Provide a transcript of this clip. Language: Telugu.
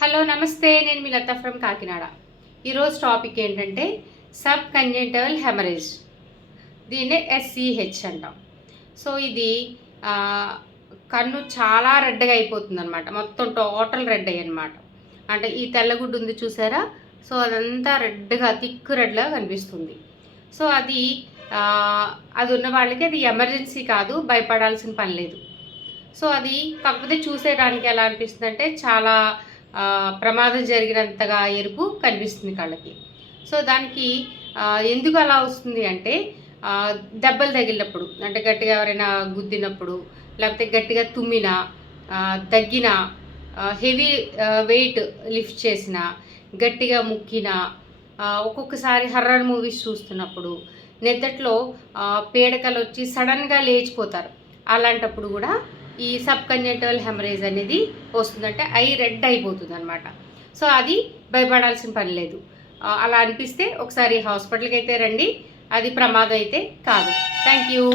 హలో నమస్తే, నేను మీ లతా ఫ్రమ్ కాకినాడ. ఈరోజు టాపిక్ ఏంటంటే సబ్ కంజెంటల్ హెమరేజ్, దీన్నే ఎస్సిహెచ్ అంటాం. సో ఇది కన్ను చాలా రెడ్గా అయిపోతుంది అనమాట. మొత్తం టోటల్ రెడ్ అయ్యి అనమాట. అంటే ఈ తెల్లగుడ్డు ఉంది చూసారా, సో అదంతా రెడ్గా థిక్ రెడ్గా కనిపిస్తుంది. సో అది ఉన్న వాళ్ళకి అది ఎమర్జెన్సీ కాదు, భయపడాల్సిన పని లేదు. సో అది కాకపోతే చూసేయడానికి ఎలా అనిపిస్తుంది అంటే చాలా ప్రమాదం జరిగినంతగా ఎరుపు కనిపిస్తుంది కళ్ళకి. సో దానికి ఎందుకు అలా వస్తుంది అంటే దెబ్బలు తగిలినప్పుడు, అంటే గట్టిగా ఎవరైనా గుద్దినప్పుడు, లేకపోతే గట్టిగా తుమ్మినా, దగ్గిన, హెవీ వెయిట్ లిఫ్ట్ చేసిన, గట్టిగా ముక్కిన, ఒక్కొక్కసారి హర్రర్ మూవీస్ చూస్తున్నప్పుడు నిద్దట్లో పీడకలు వచ్చి సడన్గా లేచిపోతారు. అలాంటప్పుడు కూడా ఈ సబ్ కంజెంటల్ హెమరేజ్ అనేది వస్తుందంటే ఐ రెడ్ అయిపోతుంది అనమాట. సో అది భయపడాల్సిన పని లేదు. అలా అనిపిస్తే ఒకసారి హాస్పిటల్కి అయితే రండి, అది ప్రమాదం అయితే కాదు. Thank you.